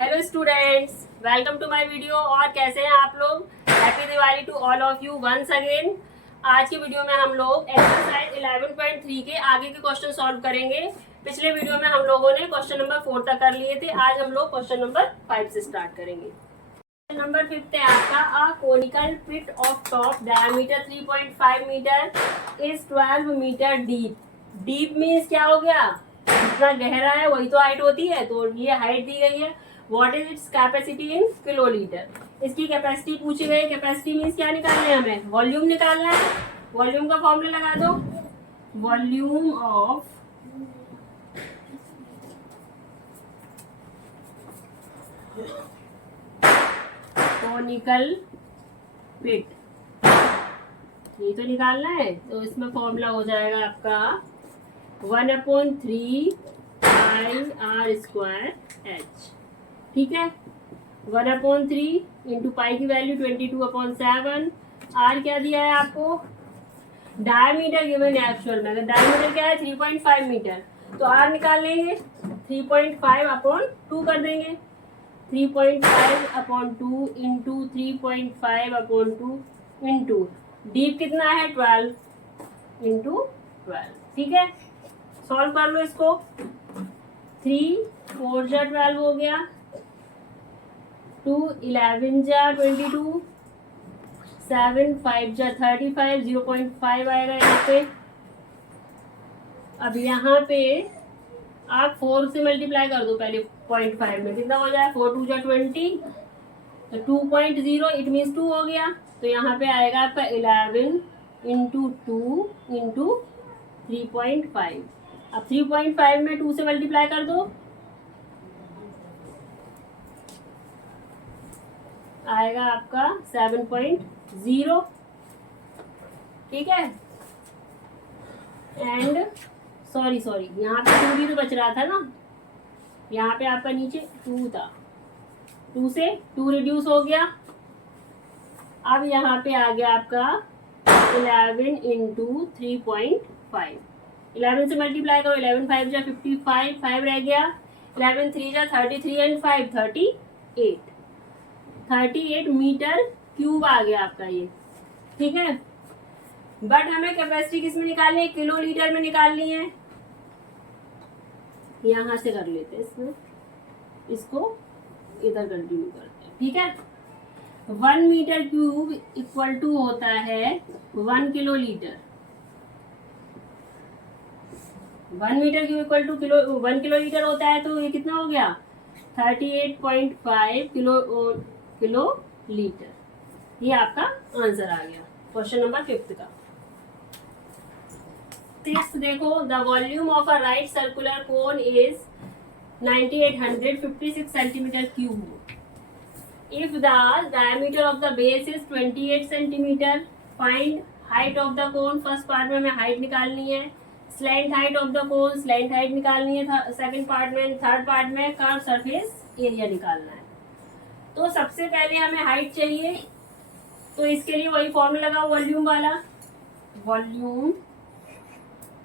Hello students, welcome to my video. और कैसे हैं आप लोग? Happy Diwali to all of you once again. आज की वीडियो में हम लोग एक्सरसाइज 11.3 के आगे के क्वेश्चन सॉल्व करेंगे। पिछले वीडियो में हम लोगों ने क्वेश्चन नंबर 4 तक कर लिए थे। आज हम लोग क्वेश्चन नंबर 5 से स्टार्ट करेंगे। क्वेश्चन नंबर 5 है आपका, a conical pit of top diameter 3.5 metre is 12 metre deep. Deep means क्या हो गया? जितना गहरा है वही तो हाइट होती है, तो ये हाइट दी गई है। What is its capacity in kilolitre? इसकी कैपेसिटी पूछी गई। कैपेसिटी मीन्स क्या निकालना है? हमें वॉल्यूम निकालना है। वॉल्यूम का फॉर्मूला लगा दो। वॉल्यूम ऑफ कोनिकल पिट, ये तो निकालना है। तो इसमें फॉर्मूला हो जाएगा आपका 1/3 πr²h। ठीक है, 1/3 इंटू पाई की वैल्यू 22/7। आर क्या दिया है आपको? डायमीटर गिवन है एक्चुअल में। अगर डायमीटर क्या है 3.5 मीटर, तो आर निकाल लेंगे 3.5/2 कर देंगे। 3.5/2 इंटू 3.5/2 इंटू डीप कितना है 12 इंटू 12। ठीक है, सॉल्व कर लो इसको। 3 4 जा 12 हो गया, 2 11 जा 22, 7 5 जा 35, 0.5 आएगा यहाँ पे। अब यहाँ पे आप 4 से मल्टीप्लाई कर दो पहले 0.5 में, कितना हो जाए? 4 2 जा 20, तो 2.0 इट मीन्स 2 हो गया। तो यहाँ पे आएगा आपका 11 इंटू 2 इंटू 3.5। अब 3.5 में 2 से मल्टीप्लाई कर दो, आएगा आपका 7.0। ठीक है, एंड सॉरी यहाँ पे 2 भी तो बच रहा था ना। यहाँ पे आपका नीचे 2 था, 2 से 2 रिड्यूस हो गया। अब यहाँ पे आ गया आपका 11 इंटू 3.5। 11 से मल्टीप्लाई करो, 11 5 जा 55, 5 रह गया। 11 3 जा 33 एंड 5 38 मीटर क्यूब आ गया आपका ये। ठीक है, बट हमें कैपेसिटी किस में निकालनी है? किलो लीटर में निकालनी है। यहां से कर लेते हैं इसमें, इसको इधर कंटिन्यू करते हैं। ठीक है, 1 मीटर क्यूब इक्वल टू होता है 1 kilo litre. 1 metre cube equal to 1 kilo litre होता है, तो ये कितना हो गया? 38.5 किलो लीटर। ये आपका आंसर आ गया क्वेश्चन नंबर 5 का। 6 देखो, the volume of a right circular cone is 9856 centimetre cube. If the diameter of the base is 28 centimetre, find height of the cone. First part में हमें हाइट निकालनी है। Slant height of the cone, slant height निकालनी है second part में। Third part में curve surface area निकालना है। तो सबसे पहले हमें हाइट चाहिए, तो इसके लिए वही फॉर्मूला लगा वॉल्यूम वाला। वॉल्यूम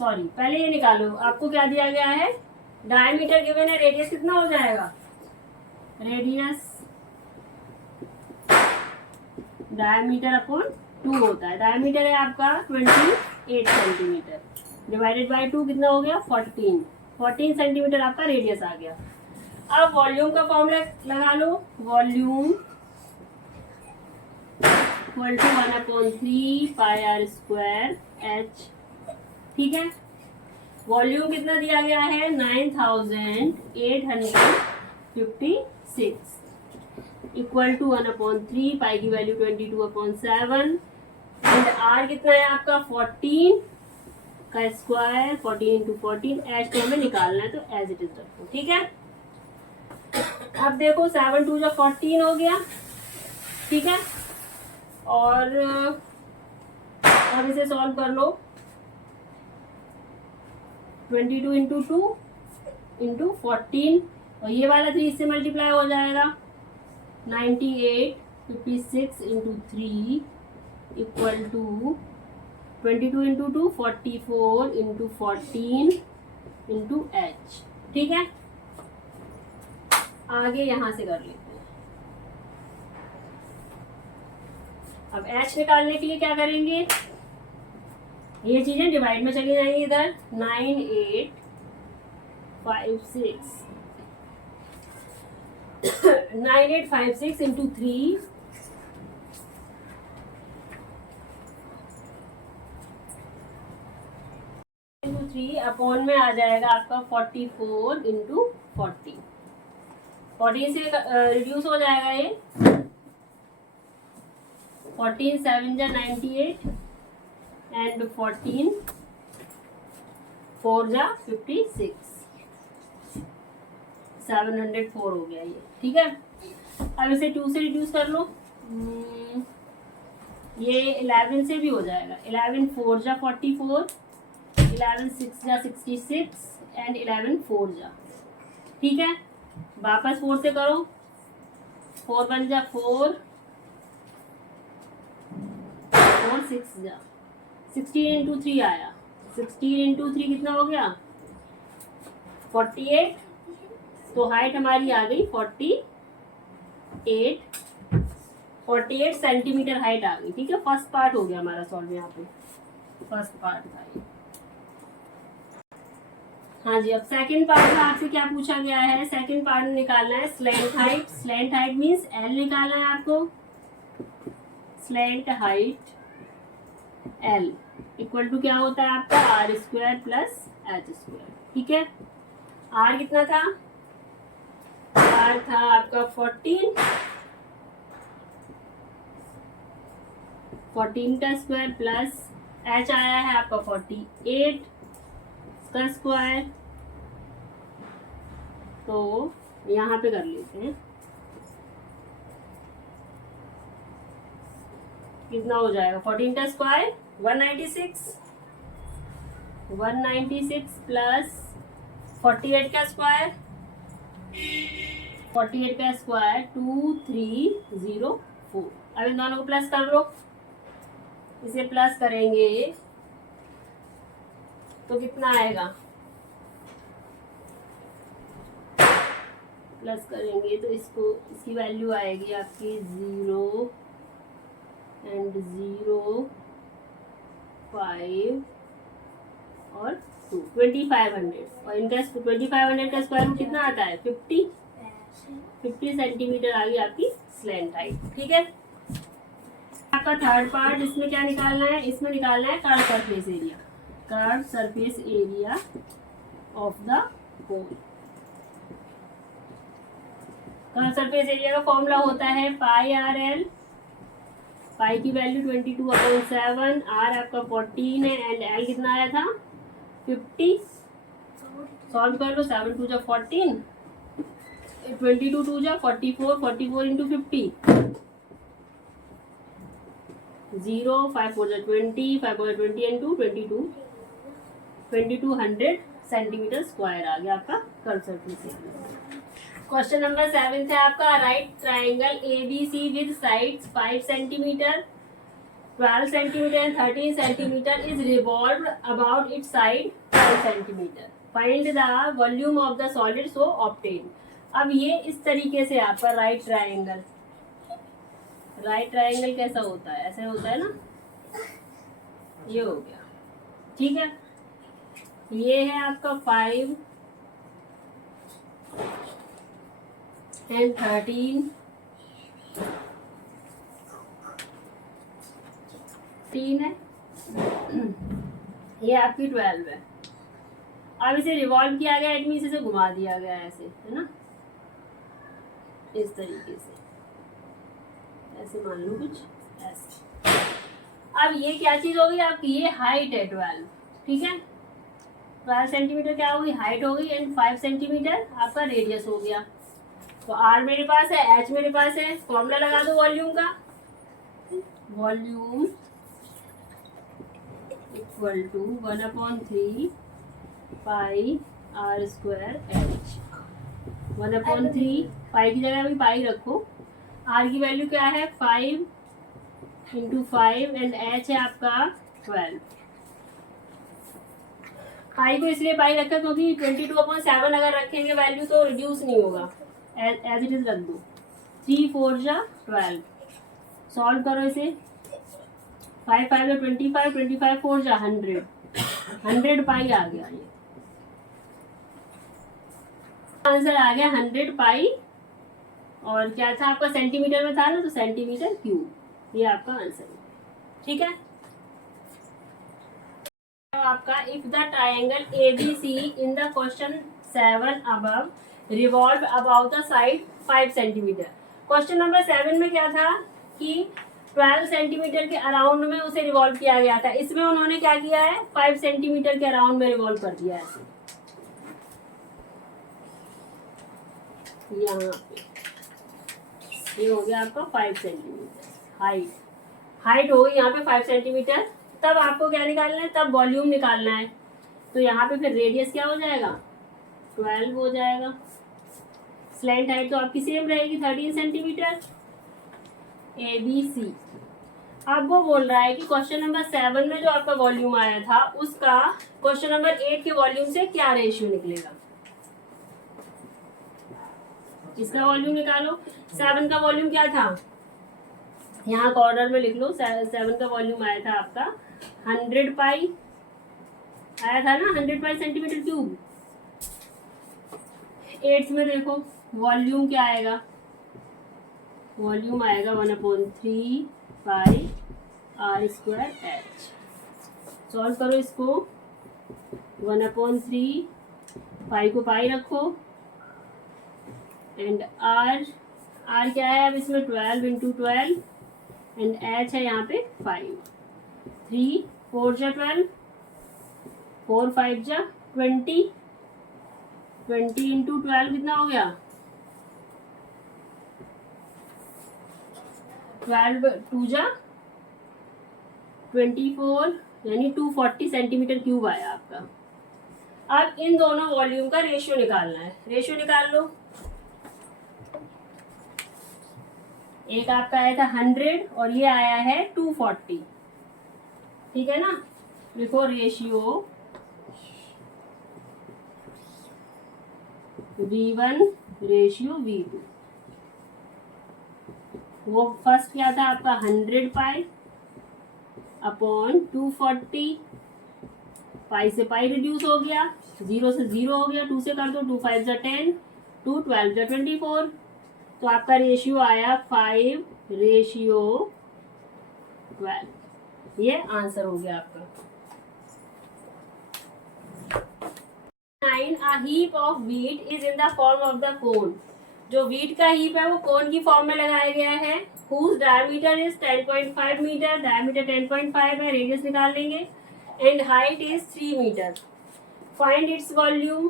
पहले ये निकालो, आपको क्या दिया गया है? डायमीटर गिवन है, रेडियस कितना हो जाएगा? रेडियस डायमीटर अपॉन 2 होता है। डायमीटर है आपका 28 सेंटीमीटर, डिवाइडेड बाय 2 कितना हो गया? 14 सेंटीमीटर आपका रेडियस आ गया। अब वॉल्यूम का फॉर्मूला लगा लो। Volume equal to 1/3 πr²h। ठीक है, वॉल्यूम कितना दिया गया है? 9856 इक्वल टू 1/3 पाई की वैल्यू 22/7 एंड आर कितना है आपका? 14 का स्क्वायर, 14 इंटू 14। एच तो हमें निकालना है, तो एज इट इज रखो। ठीक है, अब देखो 7 2 जा 14 हो गया। ठीक है, और अब इसे सॉल्व कर लो। 22 इंटू 2 इंटू 14, और ये वाला 3 से मल्टीप्लाई हो जाएगा। 9856 into 3 equal to 22 into 2 44 into 14 into H. ठीक है, आगे यहाँ से कर लेते हैं। अब h निकालने के लिए क्या करेंगे, ये चीजें डिवाइड में चली जाएंगी इधर। 9 8 5 6 9 8 5 6 इंटू 3 इंटू 3 अपॉन में आ जाएगा आपका 44 इंटू 40। 14 से रिड्यूस हो जाएगा ये। 14 7 जा 98 एंड 14 4 जा 56, 704 हो गया ये। ठीक है, अब इसे 2 से रिड्यूस कर लो। ये 11 से भी हो जाएगा। 11 4 जा 44, 11 6 जा 66 एंड 11 4 जा। ठीक है, वापस 4 से करो। 4 1 जा 4, 4 6 जा 16 इंटू 3 आया। 16 इंटू 3 कितना हो गया, 48। तो हाइट हमारी आ गई 48 सेंटीमीटर हाइट आ गई। ठीक है, फर्स्ट पार्ट हो गया हमारा सॉल्व। यहाँ पे फर्स्ट पार्ट था ये। हाँ जी, अब सेकंड पार्ट में आपसे क्या पूछा गया है, सेकंड पार्ट में निकालना है slant height. Slant height means L निकालना है आपको। Slant height L equal to क्या होता है आपका, R square plus H square. ठीक है, आर कितना था, आर था आपका 14 का स्क्वायर प्लस एच आया है आपका 48 का स्क्वायर। तो यहाँ पे कर लेते हैं, कितना हो जाएगा, 14 का स्क्वायर 196 प्लस 48 का स्क्वायर 2304। अब इन दोनों को प्लस कर लो। इसे प्लस करेंगे तो कितना आएगा, प्लस करेंगे तो इसकी वैल्यू आएगी आपकी 0 एंड 0 5 और 2 2500। और इनका 2500 का स्क्वायर रूट कितना आता है, 50 सेंटीमीटर आ गई आपकी स्लैंट हाइट। ठीक है, आपका थर्ड पार्ट, इसमें क्या निकालना है, इसमें निकालना है curve surface area. Curve surface area of the cone. Curve surface area का फॉर्मूला होता है पाई आर एल। पाई की वैल्यू 22/7, आर आपका 14 है एंड एल कितना आया था 50। सॉल्व कर लो, 7 2 जा 14, 22 2 जा 44, 44 इंटू 50, 0 5 4 जा 20, 5 4 जा 20 इंटू 2200 सेंटीमीटर स्क्वायर आ गया आपका curve surface area. Question number 7 है आपका, right triangle ABC with sides 5 centimetre, 12 centimetre and 13 centimetre is revolved about it's side 5 centimetre. Find the volume of the solid so obtain. अब ये इस तरीके से आपका राइट ट्राइंगल कैसा होता है, ऐसे होता है ना, ये हो गया। ठीक है, ये है आपका 5 एंड 13 है, ये आपकी 12 है। अब इसे रिवॉल्व किया गया, इट मींस इसे घुमा दिया गया ऐसे, है ना, इस तरीके से, ऐसे मान लो कुछ ऐसे। अब ये क्या चीज होगी आपकी, ये हाइट है 12। ठीक है, 12 सेंटीमीटर क्या होगी, हाइट हो गई एंड 5 सेंटीमीटर आपका रेडियस हो गया। तो आर मेरे पास है, एच मेरे पास है, फॉर्मूला लगा दो वॉल्यूम का। Volume equal to 1/3 pi R square H. 1/3 pi की जगह भी पाई रखो। आर की वैल्यू क्या है 5 इंटू 5 एंड एच है आपका 12। पाई को इसलिए पाई रखा क्योंकि 22/7 अगर रखेंगे वैल्यू तो रिड्यूस नहीं होगा, एज इट इज रख दो। 3 4 जा 12, सॉल्व करो इसे। 5 5 जा 25, 25 4 जा 100, 100 पाई आ गया। ये आंसर आ गया 100 पाई, और क्या था आपका, सेंटीमीटर में था ना, तो सेंटीमीटर क्यूब, ये आपका आंसर है। ठीक है, तो आपका if the triangle ABC in the question 7 above revolve about the side 5 centimetre. Question number 7 में क्या था कि 12 सेंटीमीटर के अराउंड में उसे रिवॉल्व किया गया था, इसमें उन्होंने क्या किया है, 5 सेंटीमीटर के अराउंड में रिवॉल्व कर दिया है। यहाँ पे ये हो गया आपका 5 सेंटीमीटर हाइट हो गई यहाँ पे 5 सेंटीमीटर। तब आपको क्या निकालना है, तब वॉल्यूम निकालना है। तो यहाँ पे फिर रेडियस क्या हो जाएगा, 12 हो जाएगा। स्लैंट हाइट तो आपकी सेम रहेगी 13 सेंटीमीटर। ABC। अब वो बोल रहा है कि क्वेश्चन नंबर 7 में जो आपका वॉल्यूम आया था उसका क्वेश्चन नंबर 8 के वॉल्यूम से क्या रेशियो निकलेगा, इसका वॉल्यूम निकालो। 7 का वॉल्यूम क्या था, यहाँ कॉर्नर में लिख लो। 7 का वॉल्यूम आया था आपका 100 पाई आया था ना, 100 पाई सेंटीमीटर क्यूब। 8 में देखो वॉल्यूम क्या आएगा, वॉल्यूम आएगा 1/3 पाई r²h। सॉल्व करो इसको। 1/3 पाई को पाई रखो, एंड r क्या है अब इसमें 12 × 12, एंड h है यहाँ पे 5। 3 4 जा 12, 4 5 जा 20, 20 × 12 कितना हो गया, 12 2 जा 24, यानी 240 सेंटीमीटर क्यूब आया आपका। अब इन दोनों वॉल्यूम का रेशियो निकालना है, रेशियो निकाल लो। एक आपका आया था 100 और ये आया है 240, ठीक है ना। लिखो रेशियो V1 रेशियो V2। वो फर्स्ट क्या था आपका 100 पाई अपॉन 240, पाई से पाई रिड्यूस हो गया, 0 से 0 हो गया, 2 से कर दो, 2 5 जा 10, 2 12 जा 24, तो आपका रेशियो आया 5:12। ये आंसर हो गया आपका। 9 a heap of wheat is in the form of the cone। जो wheat का heap है वो कोन की फॉर्म में लगाया गया है। whose diameter is 10.5 metre, diameter 10.5 है, रेडियस निकाल लेंगे, and height is 3 metre. find its volume।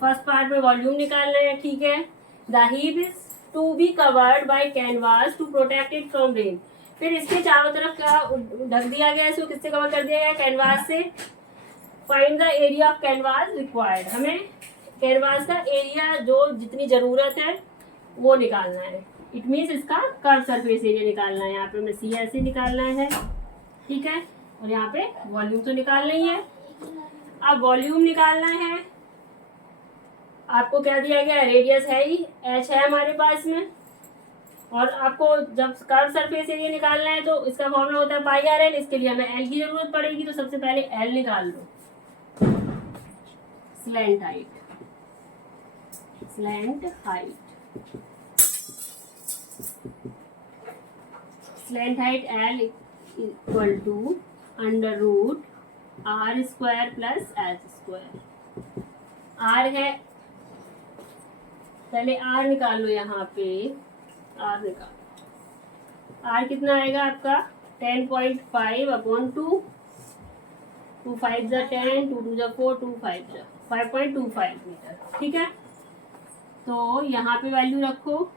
First part में वॉल्यूम निकालना है, ठीक है। the heap is to be covered by canvas to protect it from rain। फिर इसके चारों तरफ क्या ढक दिया गया है, इसको किससे कवर कर दिया गया, कैनवास से। Find the area of canvas required, हमें कैनवास का एरिया जो जितनी जरूरत है वो निकालना है। इट मीन्स इसका कर्व सरफेस एरिया निकालना है। यहाँ पे हमें सी ऐसे निकालना है, ठीक है, और यहाँ पे वॉल्यूम तो निकालना ही है। अब वॉल्यूम निकालना है, आपको क्या दिया गया है, रेडियस है ही, एच है हमारे पास में, और आपको जब कर्व सरफेस एरिया निकालना है तो इसका फॉर्मूला होता है πr/l। इसके लिए हमें एल की जरूरत पड़ेगी, तो सबसे पहले एल निकाल लो। Slant height, slant height, slant height L equal to √r² + h²। R है, पहले आर निकाल लो, यहाँ पे आर निकालो। आर कितना आएगा आपका 10.5/2, 2 5 जा 10, 2 2 जा 4, 2 5 जा 5.25 मीटर, ठीक है। तो यहाँ पे वैल्यू रखो,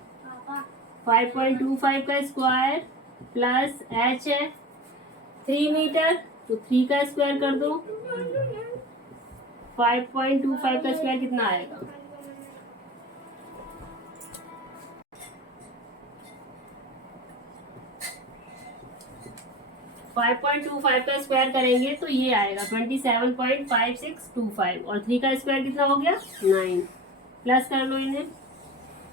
5.25 का स्क्वायर प्लस h है 3 मीटर, तो 3 का स्क्वायर कर दो। 5.25 का स्क्वायर कितना आएगा, 5.25 का स्क्वायर करेंगे तो ये आएगा 27.5625, और 3 का स्क्वायर कितना हो गया 9। प्लस कर लो इन्हें,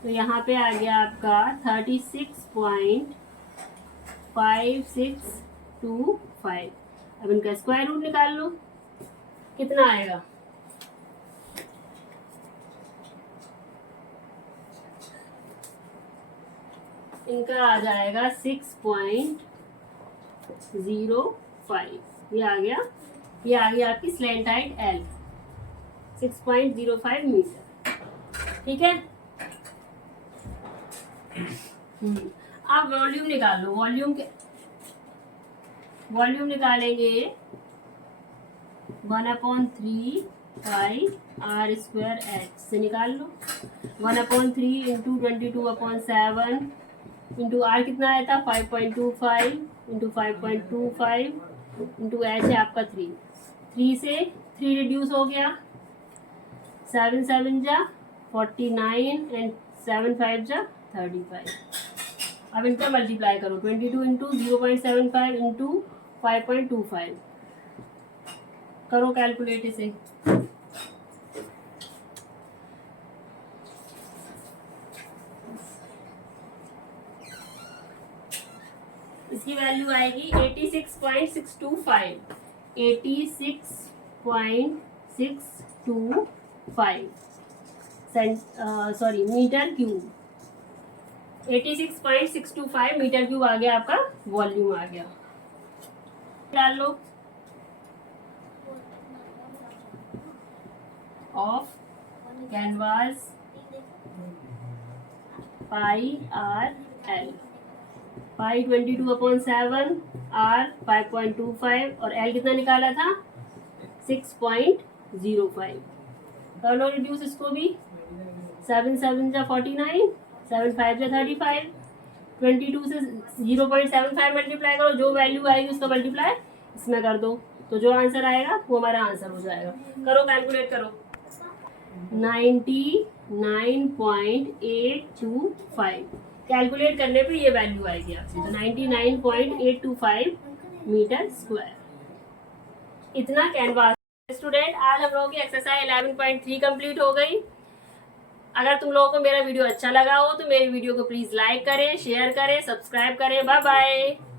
तो यहाँ पे आ गया आपका 36.5625। अब इनका स्क्वायर रूट निकाल लो, कितना आएगा? इनका आ जाएगा 6.05। ये आ गया आपकी स्लैंट हाइट L, 6.05 मीटर। ठीक है। अब वॉल्यूम निकाल लो। वॉल्यूम निकालेंगे 1/3 पाई r स्क्वायर h से निकाल लो। 1/3 इंटू 22/7 इंटू r कितना आया था? 5.25 इंटू 5.25 इंटू h है आपका 3 से 3 रिड्यूस हो गया। 7 7 जा 49 एंड 7 5 जा 35। अब इनका मल्टीप्लाई करो। 22 इंटू 0.75 इंटू 5.25 करो कैलकुलेट इसे। इसकी वैल्यू आएगी 86.625। 86.625 मीटर क्यूब। 86.625 मीटर क्यूब आ गया आपका वॉल्यूम आ गया। डाल लो of canvas pi R L. Pi 22/7, R 5.25 और एल कितना निकाला था? 6.05। कर लो रिड्यूस इसको भी। 7 7 जा 49, 7 5 जा 35। 22 से 0.75 मल्टीप्लाई करो, जो वैल्यू आएगी उसका मल्टीप्लाई इसमें कर दो, तो जो आंसर आएगा वो हमारा आंसर हो जाएगा। करो कैलकुलेट करो। 99.825 कैलकुलेट करने पे ये वैल्यू आएगी आपकी, तो 99.825 मीटर स्क्वायर। इतना कैनवास। स्टूडेंट, आज हम लोगों की एक्सरसाइज 11.3 कंप्लीट हो गई। अगर तुम लोगों को मेरा वीडियो अच्छा लगा हो तो मेरी वीडियो को प्लीज लाइक करें, शेयर करें, सब्सक्राइब करें। Bye bye.